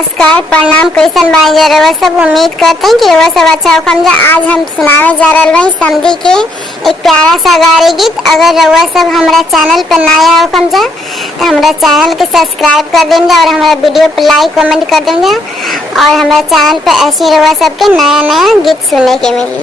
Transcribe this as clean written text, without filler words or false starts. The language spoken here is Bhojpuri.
नमस्कार प्रणाम, कैसन बानी जा रहा सब। उम्मीद करते हैं कि रउआ सब अच्छा हो। हम आज हम सुनावे जा रहा बानी समधी के एक प्यारा सा गाड़ी गीत। अगर रउआ सब हमारा चैनल पर नया हो तो हमारा चैनल के सब्सक्राइब कर देंगे और हमारा वीडियो पर लाइक कमेंट कर देंगे और हमारा चैनल पर ऐसे रउआ सबके नया नया गीत सुनने के मिली।